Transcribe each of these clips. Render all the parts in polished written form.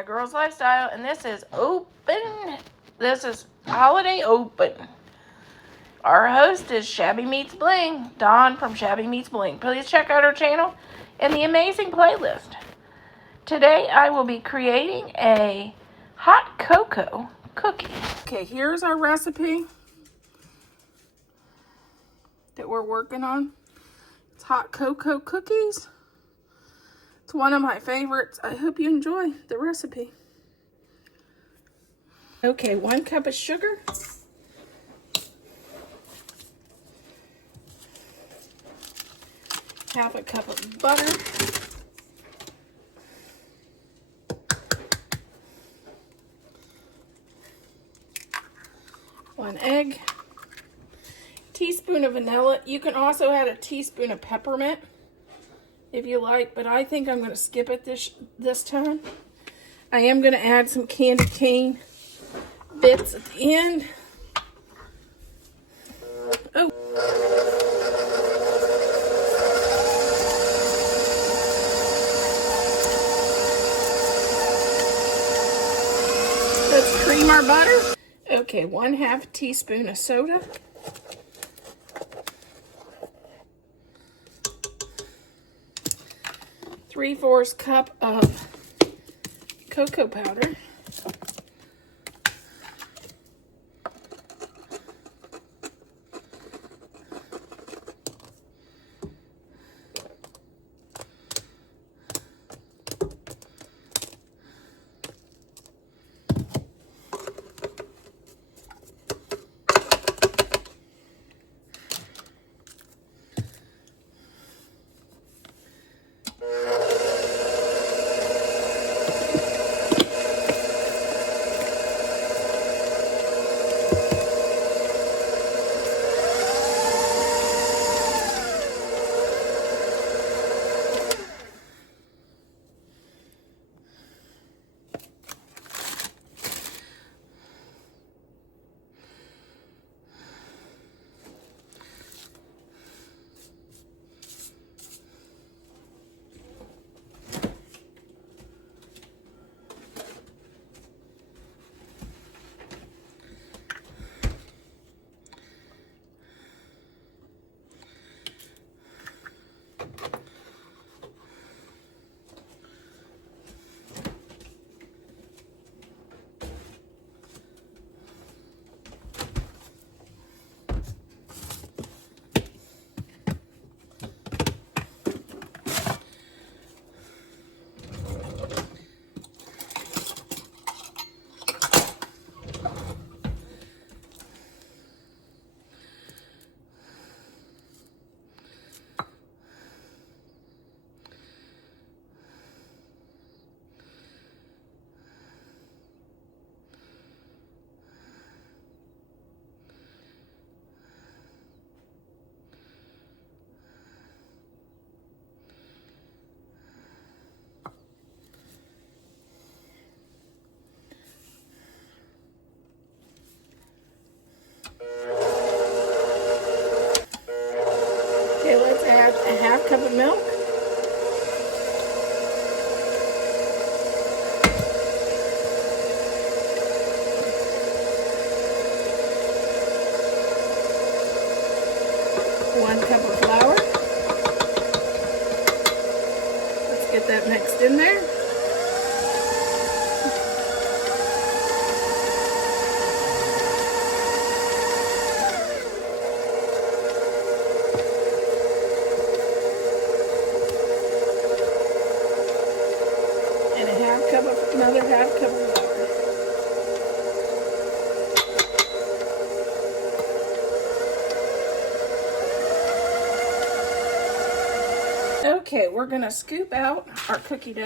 by Girls Lifestyle, and this is open. This is holiday open. Our host is Shabby Meets Bling, Dawn from Shabby Meets Bling. Please check out our channel and the amazing playlist. Today I will be creating a hot cocoa cookie. Okay, here's our recipe that we're working on. It's hot cocoa cookies. It's one of my favorites. I hope you enjoy the recipe. Okay, 1 cup of sugar. Half a cup of butter. One egg. Teaspoon of vanilla. You can also add a teaspoon of peppermint if you like, but I think I'm going to skip it this time. I am going to add some candy cane bits at the end. Oh. Let's cream our butter. Okay, 1/2 teaspoon of soda. Three-fourths cup of cocoa powder. Okay, let's add a 1/2 cup of milk. One cup of flour. Let's get that mixed in there. Another 1/2 cup of flour. Okay, we're going to scoop out our cookie dough.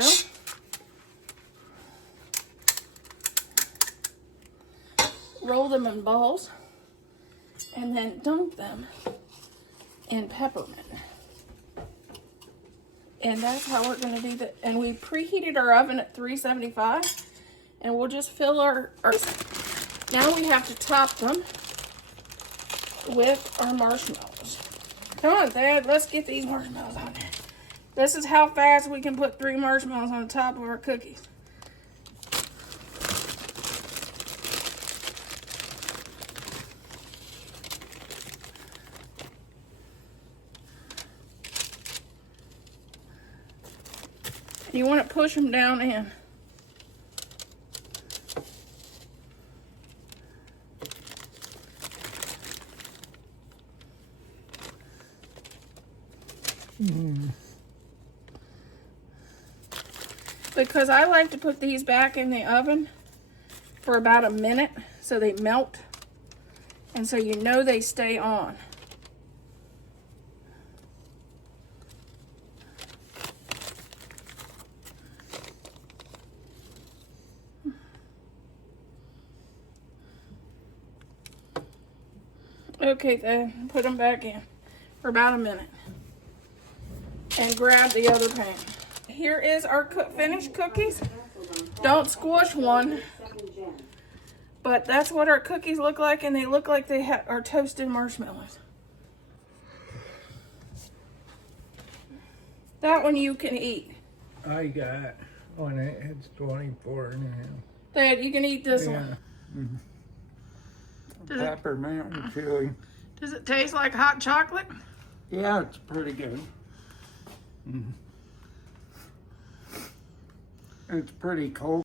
Roll them in balls and then dunk them in peppermint. And that's how we're going to do that. And we preheated our oven at 375. And we'll just fill our... Now we have to top them with our marshmallows. Come on, Dad, let's get these marshmallows on there. This is how fast we can put 3 marshmallows on the top of our cookies. You want to push them down in. Because I like to put these back in the oven for about a minute so they melt, and so you know they stay on. Okay, then put them back in for about a minute and grab the other pan. Here is our finished cookies. Don't squish one, but that's what our cookies look like, and they look like they are toasted marshmallows. That one you can eat. I got on it. It's 24 now. Dad, you can eat this one. Peppermint and chili. Does it taste like hot chocolate? Yeah, it's pretty good. It's pretty cold.